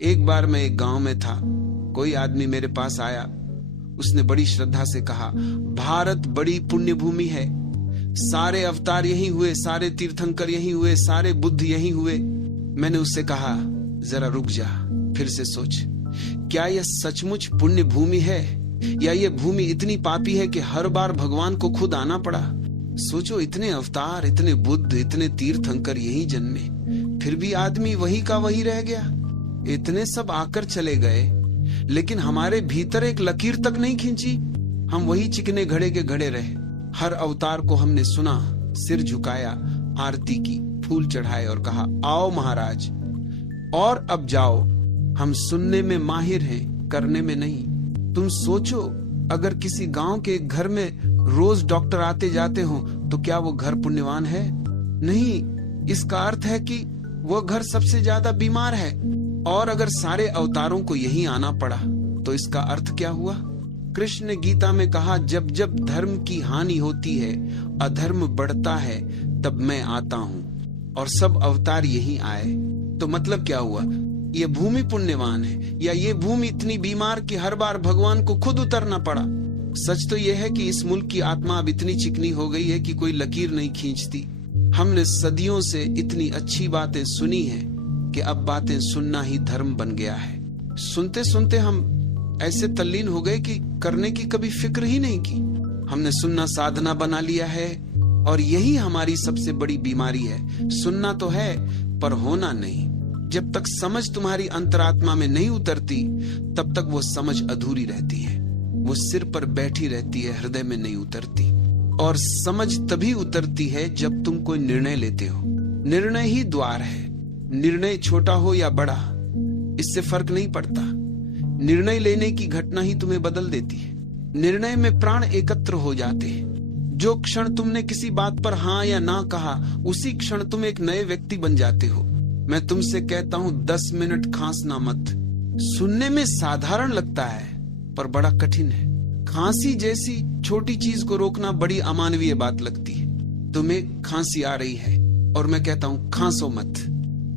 एक बार मैं एक गांव में था। कोई आदमी मेरे पास आया। उसने बड़ी श्रद्धा से कहा, भारत बड़ी पुण्य भूमि है, सारे अवतार यहीं हुए, सारे तीर्थंकर यहीं हुए, सारे बुद्ध यहीं हुए। मैंने उससे कहा, जरा रुक जा, फिर से सोच, क्या यह सचमुच पुण्य भूमि है या यह भूमि इतनी पापी है कि हर बार भगवान को खुद आना पड़ा? सोचो, इतने अवतार, इतने बुद्ध, इतने तीर्थंकर यहीं जन्मे, फिर भी आदमी वही का वही रह गया। इतने सब आकर चले गए, लेकिन हमारे भीतर एक लकीर तक नहीं खींची। हम वही चिकने घड़े के घड़े रहे। हर अवतार को हमने सुना, सिर झुकाया, आरती की, फूल चढ़ाए और कहा, आओ महाराज, और अब जाओ। हम सुनने में माहिर हैं, करने में नहीं। तुम सोचो, अगर किसी गांव के घर में रोज डॉक्टर आते जाते हो तो क्या वो घर पुण्यवान है? नहीं। इसका अर्थ है कि वो घर सबसे ज्यादा बीमार है। और अगर सारे अवतारों को यहीं आना पड़ा तो इसका अर्थ क्या हुआ? कृष्ण ने गीता में कहा, जब जब धर्म की हानि होती है, अधर्म बढ़ता है, तब मैं आता हूं। और सब अवतार यहीं आए। तो मतलब क्या हुआ? ये भूमि पुण्यवान है या ये भूमि इतनी बीमार कि हर बार भगवान को खुद उतरना पड़ा? सच तो यह है कि इस मुल्क की आत्मा अब इतनी चिकनी हो गई है कि कोई लकीर नहीं खींचती। हमने सदियों से इतनी अच्छी बातें सुनी हैं कि अब बातें सुनना ही धर्म बन गया है। सुनते सुनते हम ऐसे तल्लीन हो गए कि करने की कभी फिक्र ही नहीं की। हमने सुनना साधना बना लिया है, और यही हमारी सबसे बड़ी बीमारी है। सुनना तो है पर होना नहीं। जब तक समझ तुम्हारी अंतरात्मा में नहीं उतरती, तब तक वो समझ अधूरी रहती है। वो सिर पर बैठी रहती है, हृदय में नहीं उतरती। और समझ तभी उतरती है जब तुम कोई निर्णय लेते हो। निर्णय ही द्वार है। निर्णय छोटा हो या बड़ा, इससे फर्क नहीं पड़ता। निर्णय लेने की घटना ही तुम्हें बदल देती है। निर्णय में प्राण एकत्र हो जाते हैं। जो क्षण तुमने किसी बात पर हाँ या ना कहा, उसी क्षण तुम एक नए व्यक्ति बन जाते हो। मैं तुमसे कहता हूं, 10 मिनट खांसना मत। सुनने में साधारण लगता है पर बड़ा कठिन है। खांसी जैसी छोटी चीज को रोकना बड़ी अमानवीय बात लगती है। तुम्हें खांसी आ रही है और मैं कहता हूं खांसो मत।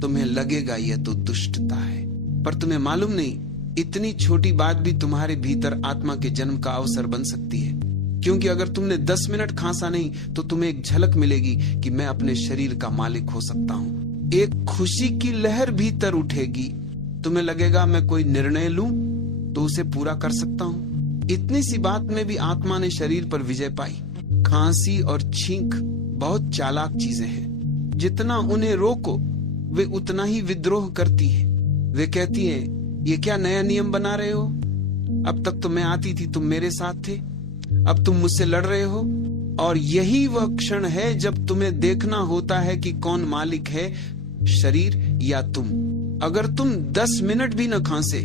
तुम्हें लगेगा यह तो दुष्टता है, पर तुम्हें मालूम नहीं, इतनी छोटी बात भी तुम्हारे भीतर आत्मा के जन्म का अवसर बन सकती है। क्योंकि अगर तुमने 10 मिनट खांसा नहीं तो तुम्हें एक झलक मिलेगी कि मैं अपने शरीर का मालिक हो सकता हूं। एक खुशी की लहर भीतर उठेगी। तुम्हें लगेगा मैं कोई निर्णय लूं तो उसे पूरा कर सकता हूं। इतनी सी बात में भी आत्मा ने शरीर पर विजय पाई। खांसी और छींक बहुत चालाक चीजें हैं। जितना उन्हें रोको, वे उतना ही विद्रोह करती हैं। वे कहती हैं, ये क्या नया नियम बना रहे हो? अब तक तो मैं आती थी, तुम मेरे साथ थे, अब तुम मुझसे लड़ रहे हो। और यही वह क्षण है जब तुम्हें देखना होता है कि कौन मालिक है, शरीर या तुम। अगर तुम 10 मिनट भी न खांसे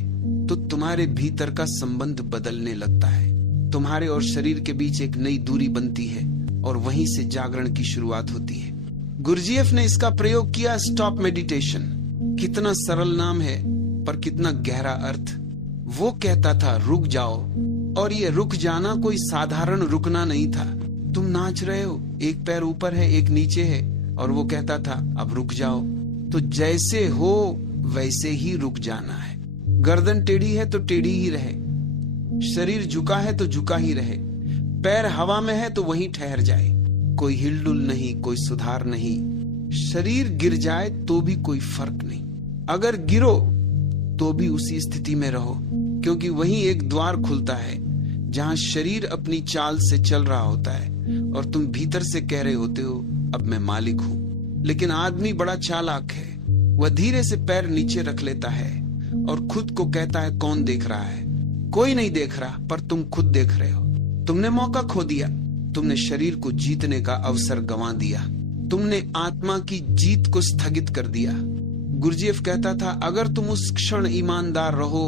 तो तुम्हारे भीतर का संबंध बदलने लगता है। तुम्हारे और शरीर के बीच एक नई दूरी बनती है और वहीं से जागरण की शुरुआत होती है। गुरजीएफ ने इसका प्रयोग किया, स्टॉप मेडिटेशन। कितना सरल नाम है पर कितना गहरा अर्थ। वो कहता था रुक जाओ, और ये रुक जाना कोई साधारण रुकना नहीं था। तुम नाच रहे हो, एक पैर ऊपर है एक नीचे है, और वो कहता था अब रुक जाओ। तो जैसे हो वैसे ही रुक जाना है। गर्दन टेढ़ी है तो टेढ़ी ही रहे, शरीर झुका है तो झुका ही रहे, पैर हवा में है तो वहीं ठहर जाए। कोई हिलडुल नहीं, कोई सुधार नहीं। शरीर गिर जाए तो भी कोई फर्क नहीं। अगर गिरो तो भी उसी स्थिति में रहो, क्योंकि वहीं एक द्वार खुलता है जहां शरीर अपनी चाल से चल रहा होता है और तुम भीतर से कह रहे होते हो अब मैं मालिक हूं। लेकिन आदमी बड़ा चालाक है। वह धीरे से पैर नीचे रख लेता है और खुद को कहता है कौन देख रहा है? कोई नहीं देख रहा, पर तुम खुद देख रहे हो। तुमने मौका खो दिया। तुमने शरीर को जीतने का अवसर गंवा दिया। तुमने आत्मा की जीत को स्थगित कर दिया। गुरजीएफ कहता था, अगर तुम उस क्षण ईमानदार रहो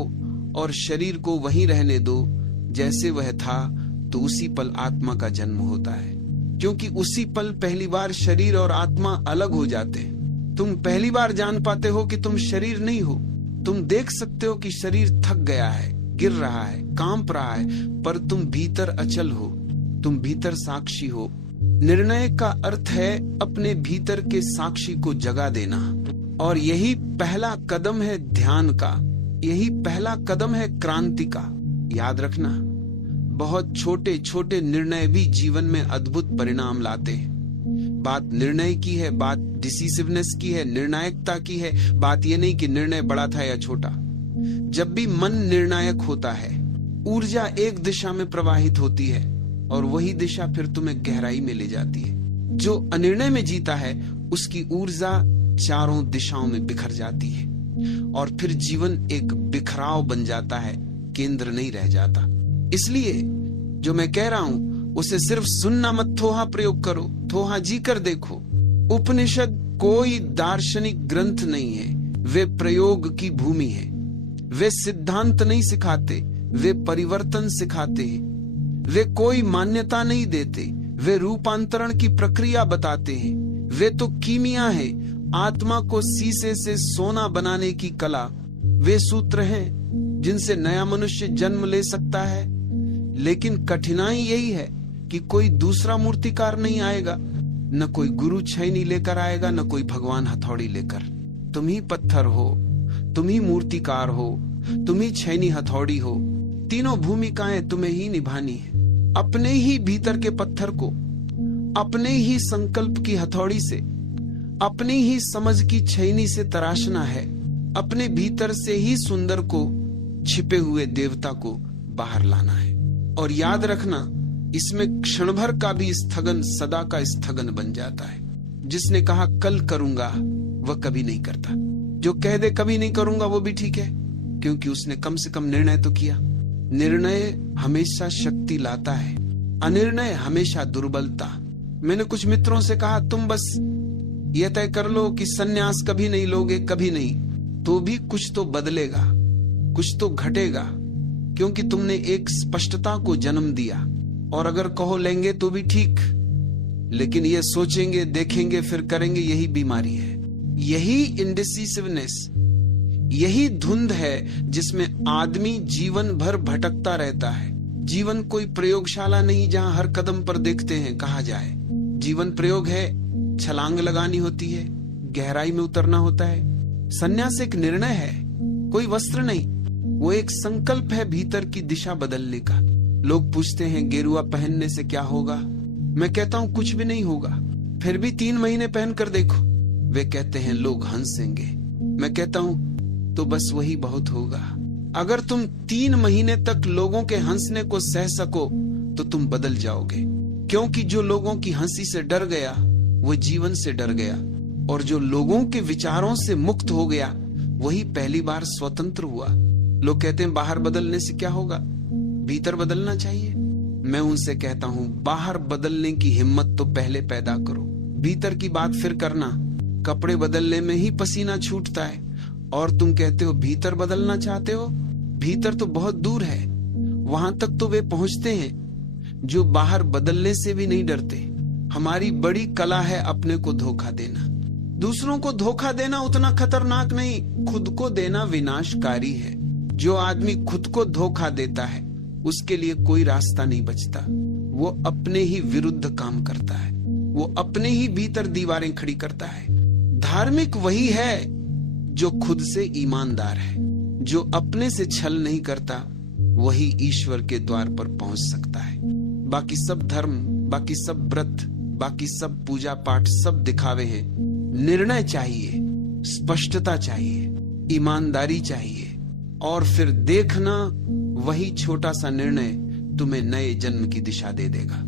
और शरीर को वहीं रहने दो जैसे वह था, तो उसी पल आत्मा का जन्म होता है। क्योंकि उसी पल पहली बार शरीर और आत्मा अलग हो जाते हैं। तुम पहली बार जान पाते हो कि तुम शरीर नहीं हो। तुम देख सकते हो कि शरीर थक गया है, गिर रहा है, कांप रहा है, पर तुम भीतर अचल हो। तुम भीतर साक्षी हो। निर्णय का अर्थ है अपने भीतर के साक्षी को जगा देना, और यही पहला कदम है ध्यान का। यही पहला कदम है क्रांति का। याद रखना, बहुत छोटे छोटे निर्णय भी जीवन में अद्भुत परिणाम लाते हैं। बात निर्णय की है, बात डिसिसिवनेस की है, निर्णायकता की है। बात यह नहीं कि निर्णय बड़ा था या छोटा। जब भी मन निर्णायक होता है, ऊर्जा एक दिशा में प्रवाहित होती है और वही दिशा फिर तुम्हें गहराई में ले जाती है। जो अनिर्णय में जीता है उसकी ऊर्जा चारों दिशाओं में बिखर जाती है और फिर जीवन एक बिखराव बन जाता है, केंद्र नहीं रह जाता। इसलिए जो मैं कह रहा हूं उसे सिर्फ सुनना मत, थोहा प्रयोग करो, थोहा जी कर देखो। उपनिषद कोई दार्शनिक ग्रंथ नहीं है, वे प्रयोग की भूमि है। वे सिद्धांत नहीं सिखाते, वे परिवर्तन सिखाते हैं। वे कोई मान्यता नहीं देते, वे रूपांतरण की प्रक्रिया बताते हैं। वे तो कीमिया है, आत्मा को शीशे से सोना बनाने की कला। वे सूत्र हैं जिनसे नया मनुष्य जन्म ले सकता है। लेकिन कठिनाई यही है कि कोई दूसरा मूर्तिकार नहीं आएगा, न कोई गुरु छैनी लेकर आएगा, न कोई भगवान हथौड़ी लेकर। तुम ही पत्थर हो, तुम ही मूर्तिकार हो, तुम ही छैनी हथौड़ी हो। तीनों भूमिकाएं तुम्हें ही निभानी है। अपने ही भीतर के पत्थर को अपने ही संकल्प की हथौड़ी से, अपनी ही समझ की छैनी से तराशना है। अपने भीतर से ही सुंदर को, छिपे हुए देवता को बाहर लाना है। और याद रखना, इसमें क्षण भर का भी स्थगन सदा का स्थगन बन जाता है। जिसने कहा कल करूंगा वह कभी नहीं करता। जो कह दे कभी नहीं करूंगा वो भी ठीक है, क्योंकि उसने कम से कम निर्णय तो किया। निर्णय हमेशा शक्ति लाता है, अनिर्णय हमेशा दुर्बलता। मैंने कुछ मित्रों से कहा तुम बस यह तय कर लो कि सन्यास कभी नहीं लोगे, कभी नहीं, तो भी कुछ तो बदलेगा, कुछ तो घटेगा, क्योंकि तुमने एक स्पष्टता को जन्म दिया। और अगर कहो लेंगे तो भी ठीक, लेकिन ये सोचेंगे, देखेंगे, फिर करेंगे, यही बीमारी है। यही इंडिसिसिवनेस, यही धुंध है जिसमें आदमी जीवन भर भटकता रहता है। जीवन कोई प्रयोगशाला नहीं जहां हर कदम पर देखते हैं कहा जाए। जीवन प्रयोग है, छलांग लगानी होती है, गहराई में उतरना होता है। संन्यास एक निर्णय है, कोई वस्त्र नहीं, वो एक संकल्प है भीतर की दिशा बदलने का। लोग पूछते हैं गेरुआ पहनने से क्या होगा? मैं कहता हूं कुछ भी नहीं होगा। फिर भी 3 महीने पहन कर देखो। वे कहते हैं लोग हंसेंगे। मैं कहता हूं तो बस वही बहुत होगा। अगर तुम 3 महीने तक लोगों के हंसने को सह सको तो तुम बदल जाओगे, क्योंकि जो लोगों की हंसी से डर गया वो जीवन से डर गया, और जो लोगों के विचारों से मुक्त हो गया वही पहली बार स्वतंत्र हुआ। लोग कहते हैं बाहर बदलने से क्या होगा, भीतर बदलना चाहिए। मैं उनसे कहता हूं बाहर बदलने की हिम्मत तो पहले पैदा करो, भीतर की बात फिर करना। कपड़े बदलने में ही पसीना छूटता है और तुम कहते हो भीतर बदलना चाहते हो। भीतर तो बहुत दूर है, वहां तक तो वे पहुंचते हैं जो बाहर बदलने से भी नहीं डरते। हमारी बड़ी कला है अपने को धोखा देना। दूसरों को धोखा देना उतना खतरनाक नहीं, खुद को देना विनाशकारी है। जो आदमी खुद को धोखा देता है उसके लिए कोई रास्ता नहीं बचता। वो अपने ही विरुद्ध काम करता है, वो अपने ही भीतर दीवारें खड़ी करता है। धार्मिक वही है जो खुद से ईमानदार है, जो अपने से छल नहीं करता, वही ईश्वर के द्वार पर पहुंच सकता है। बाकी सब धर्म, बाकी सब व्रत, बाकी सब पूजा पाठ सब दिखावे हैं। निर्णय चाहिए, स्पष्टता चाहिए, ईमानदारी चाहिए, और फिर देखना वही छोटा सा निर्णय तुम्हें नए जन्म की दिशा दे देगा।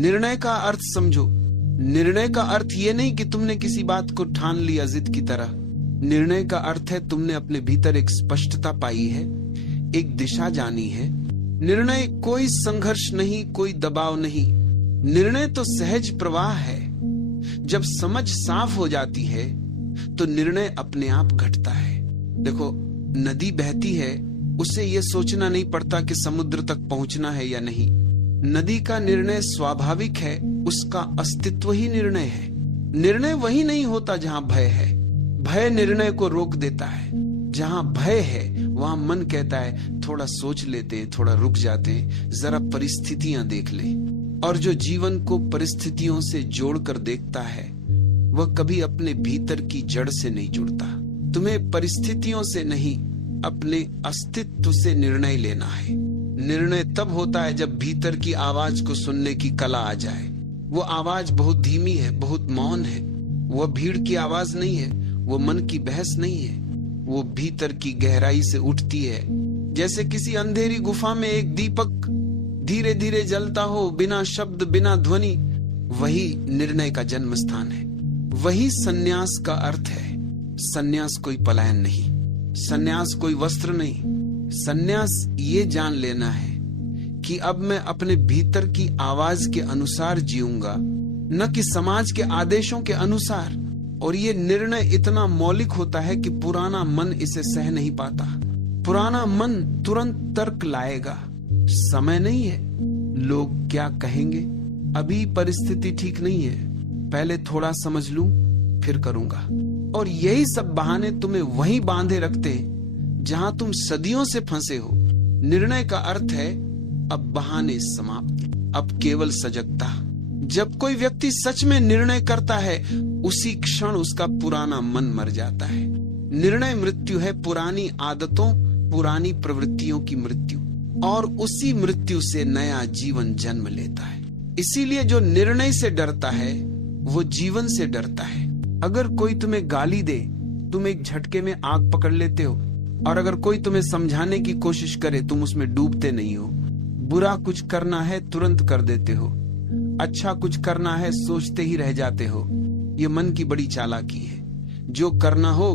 निर्णय का अर्थ समझो। निर्णय का अर्थ ये नहीं कि तुमने किसी बात को ठान लिया जिद की तरह। निर्णय का अर्थ है तुमने अपने भीतर एक स्पष्टता पाई है, एक दिशा जानी है। निर्णय कोई संघर्ष नहीं, कोई दबाव नहीं। निर्णय तो सहज प्रवाह है। जब समझ साफ हो जाती है तो निर्णय अपने आप घटता है। देखो, नदी बहती है, उसे यह सोचना नहीं पड़ता कि समुद्र तक पहुंचना है या नहीं। नदी का निर्णय स्वाभाविक है, उसका अस्तित्व ही निर्णय है। निर्णय वही नहीं होता जहां भय है। भय निर्णय को रोक देता है। जहां भय है वहां मन कहता है थोड़ा सोच लेते हैं, थोड़ा रुक जाते हैं, जरा परिस्थितियां देख ले। और जो जीवन को परिस्थितियों से जोड़कर देखता है वह कभी अपने भीतर की जड़ से नहीं जुड़ता। तुम्हें परिस्थितियों से नहीं, अपने अस्तित्व से निर्णय लेना है। निर्णय तब होता है जब भीतर की आवाज को सुनने की कला आ जाए। वो आवाज बहुत धीमी है, बहुत मौन है। वह भीड़ की आवाज नहीं है, वो मन की बहस नहीं है, वो भीतर की गहराई से उठती है। जैसे किसी अंधेरी गुफा में एक दीपक धीरे धीरे जलता हो, बिना शब्द, बिना ध्वनि। वही निर्णय का जन्म स्थान है। वही सन्यास का अर्थ है। सन्यास कोई पलायन नहीं, सन्यास कोई वस्त्र नहीं। सन्यास ये जान लेना है कि अब मैं अपने भीतर की आवाज के अनुसार जीऊंगा, न कि समाज के आदेशों के अनुसार। और ये निर्णय इतना मौलिक होता है कि पुराना मन इसे सह नहीं पाता। पुराना मन तुरंत तर्क लाएगा। समय नहीं है, लोग क्या कहेंगे, अभी परिस्थिति ठीक नहीं है, पहले थोड़ा समझ लूं फिर करूंगा। और यही सब बहाने तुम्हें वहीं बांधे रखते हैं जहां तुम सदियों से फंसे हो। निर्णय का अर्थ है अब बहाने समाप्त, अब केवल सजगता। जब कोई व्यक्ति सच में निर्णय करता है, उसी क्षण उसका पुराना मन मर जाता है। निर्णय मृत्यु है, पुरानी आदतों, पुरानी प्रवृत्तियों की मृत्यु, और उसी मृत्यु से नया जीवन जन्म लेता है। इसीलिए जो निर्णय से डरता है वो जीवन से डरता है। अगर कोई तुम्हें गाली दे, तुम एक झटके में आग पकड़ लेते हो, और अगर कोई तुम्हें समझाने की कोशिश करे, तुम उसमें डूबते नहीं हो। बुरा कुछ करना है तुरंत कर देते हो, अच्छा कुछ करना है सोचते ही रह जाते हो। ये मन की बड़ी चालाकी है। जो करना हो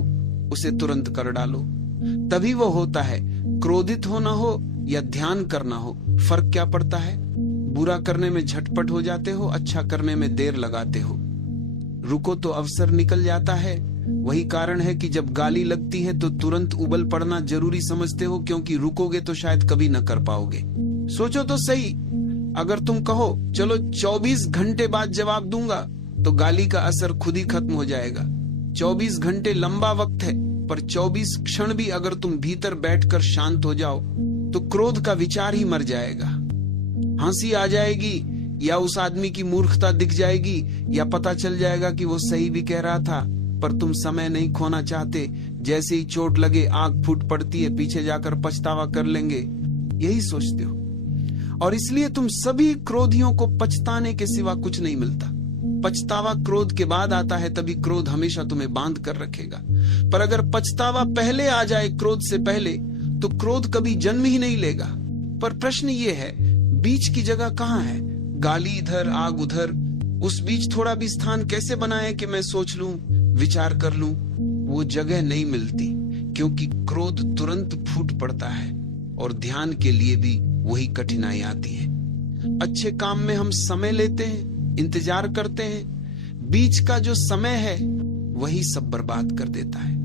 उसे तुरंत कर डालो, तभी वो होता है। क्रोधित होना हो या ध्यान करना हो, फर्क क्या पड़ता है? बुरा करने में झटपट हो जाते हो, अच्छा करने में देर लगाते हो। रुको तो अवसर निकल जाता है। वही कारण है कि जब गाली लगती है तो तुरंत उबल पड़ना जरूरी समझते हो, क्योंकि रुकोगे तो शायद कभी न कर पाओगे। सोचो तो सही, अगर तुम कहो चलो 24 घंटे बाद जवाब दूंगा, तो गाली का असर खुद ही खत्म हो जाएगा। 24 घंटे लंबा वक्त है, पर 24 क्षण भी अगर तुम भीतर बैठकर शांत हो जाओ तो क्रोध का विचार ही मर जाएगा। हंसी आ जाएगी, या उस आदमी की मूर्खता दिख जाएगी, या पता चल जाएगा कि वो सही भी कह रहा था, पर तुम समय नहीं खोना चाहते। जैसे ही चोट लगे आग फूट पड़ती है, पीछे जाकर पछतावा कर लेंगे, यही सोचते हो। और इसलिए तुम सभी क्रोधियों को पछताने के सिवा कुछ नहीं मिलता। पछतावा क्रोध के बाद आता है, तभी क्रोध हमेशा तुम्हें बांध कर रखेगा। पर अगर पछतावा पहले आ जाए क्रोध से पहले, तो क्रोध कभी जन्म ही नहीं लेगा। पर प्रश्न ये है, बीच की जगह कहाँ है? गाली इधर, आग उधर। उस बीच थोड़ा भी स्थान कैसे बनाए कि मैं सोच लूं, विचार कर लूं? वो जगह नहीं मिलती, क्योंकि क्रोध तुरंत फूट पड़ता है, और ध्यान के लिए भी वही कठिनाई आती है। अच्छे काम में हम समय लेते हैं, इंतजार करते हैं। बीच का जो समय है वही सब बर्बाद कर देता है।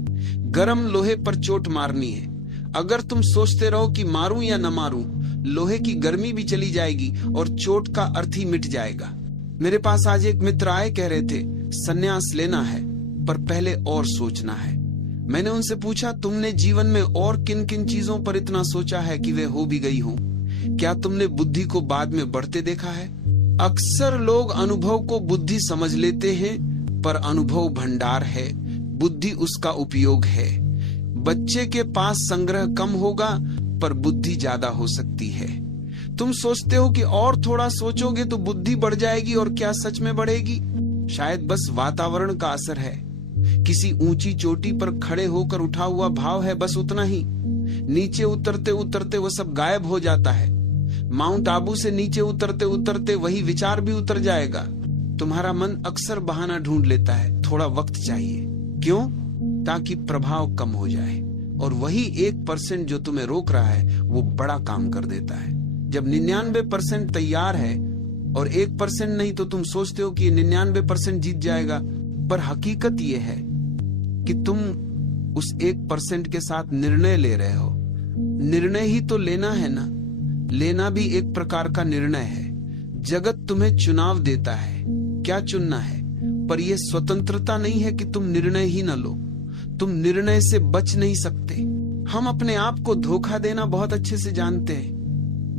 गरम लोहे पर चोट मारनी है। अगर तुम सोचते रहो कि मारूं या न मारूं, लोहे की गर्मी भी चली जाएगी और चोट का अर्थ ही मिट जाएगा। मेरे पास आज एक मित्र आए, कह रहे थे सन्यास लेना है, पर पहले और सोचना है। मैंने उनसे पूछा, तुमने जीवन में और किन किन चीजों पर इतना सोचा है कि वे हो भी गई हों? क्या तुमने बुद्धि को बाद में बढ़ते देखा है? अक्सर लोग अनुभव को बुद्धि समझ लेते हैं, पर अनुभव भंडार है, बुद्धि उसका उपयोग है। बच्चे के पास संग्रह कम होगा, पर बुद्धि ज्यादा हो सकती है। तुम सोचते हो कि और थोड़ा सोचोगे तो बुद्धि बढ़ जाएगी, और क्या सच में बढ़ेगी? शायद बस वातावरण का असर है। किसी ऊंची चोटी पर खड़े होकर उठा हुआ भाव है, बस उतना ही। नीचे उतरते उतरते वो सब गायब हो जाता है। माउंट आबू से नीचे उतरते उतरते वही विचार भी उतर जाएगा। तुम्हारा मन अक्सर बहाना ढूंढ लेता है, थोड़ा वक्त चाहिए। क्यों? ताकि प्रभाव कम हो जाए, और वही 1% जो तुम्हें रोक रहा है वो बड़ा काम कर देता है। जब 99% तैयार है और 1% नहीं, तो तुम सोचते हो कि 99% जीत जाएगा। पर हकीकत ये है कि तुम उस 1% के साथ निर्णय ले रहे हो। निर्णय ही तो लेना है ना। लेना भी एक प्रकार का निर्णय है। जगत तुम्हें चुनाव देता है, क्या चुनना है, पर यह स्वतंत्रता नहीं है कि तुम निर्णय ही न लो। तुम निर्णय से बच नहीं सकते। हम अपने आप को धोखा देना बहुत अच्छे से जानते हैं।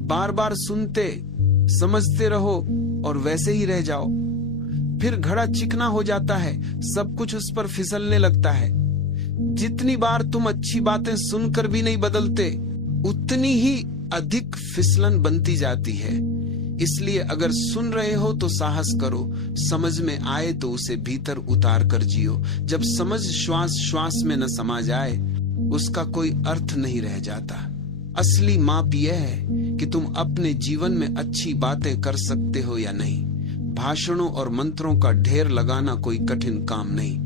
बार बार सुनते, समझते रहो और वैसे ही रह जाओ। फिर घड़ा चिकना हो जाता है, सब कुछ उस पर फिसलने लगता है। जितनी बार तुम अच्छी बातें सुनकर भी नहीं बदलते, उतनी ही अधिक फिसलन बनती जाती है। इसलिए अगर सुन रहे हो तो साहस करो, समझ में आए तो उसे भीतर उतार कर जियो। जब समझ श्वास श्वास में न समा जाए, उसका कोई अर्थ नहीं रह जाता। असली माप यह है कि तुम अपने जीवन में अच्छी बातें कर सकते हो या नहीं। भाषणों और मंत्रों का ढेर लगाना कोई कठिन काम नहीं।